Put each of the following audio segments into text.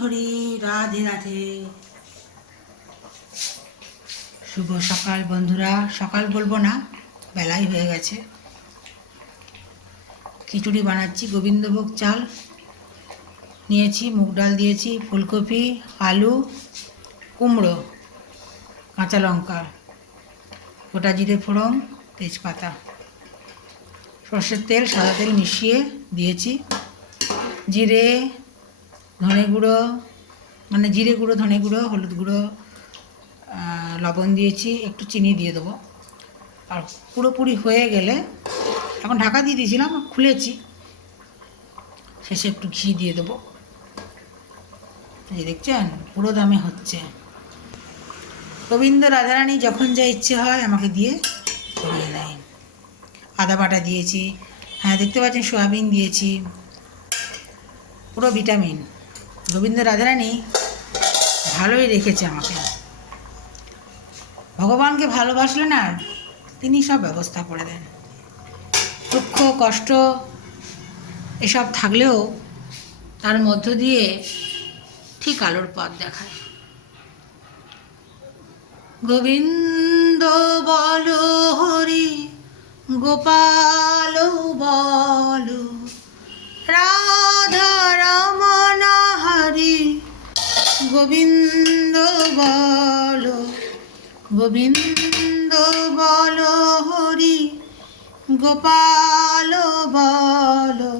হরি রাধে রাধে। শুভ সকাল বন্ধুরা। সকাল বলবো না, বেলাই হয়ে গেছে। খিচুড়ি বানাচ্ছি। গোবিন্দভোগ চাল নিয়েছি, মুগ ডাল দিয়েছি, ফুলকপি, আলু, কুমড়ো, কাঁচা লঙ্কা, গোটা জিরে ফোড়ন, তেজপাতা, সর্ষের তেল, সাদা তেল মিশিয়ে দিয়েছি। জিরে, ধনে গুঁড়ো, মানে জিরে গুঁড়ো, ধনে গুঁড়ো, হলুদ গুঁড়ো, লবণ দিয়েছি, একটু চিনি দিয়ে দেবো। আর পুরোপুরি হয়ে গেলে, এখন ঢাকা দিয়ে দিয়েছিলাম, খুলেছি, শেষে একটু ঘি দিয়ে দেবো। এই দেখছেন পুরো দামে হচ্ছে। গোবিন্দ রাধারানী যখন যা ইচ্ছে হয় আমাকে দিয়ে করিয়ে নেয়। আদা বাটা দিয়েছি, হ্যাঁ দেখতে পাচ্ছেন সয়াবিন দিয়েছি, পুরো ভিটামিন। গোবিন্দ রাধারানী ভালোই রেখেছে আমাকে। ভগবানকে ভালোবাসলে না, তিনি সব ব্যবস্থা করে দেন। দুঃখ কষ্ট এসব থাকলেও তার মধ্য দিয়ে ঠিক আলোর পথ দেখায়। গোবিন্দ বলো হরি, গোপাল বলো, রাধা রমণ হরি, গোবিন্দ বলো, গোবিন্দ বলো হরি, গোপাল বলো,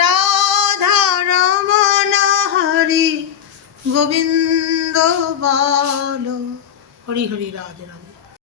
রাধা রমণ হরি, গোবিন্দ বলো। হরি হরি রাধে রাধে।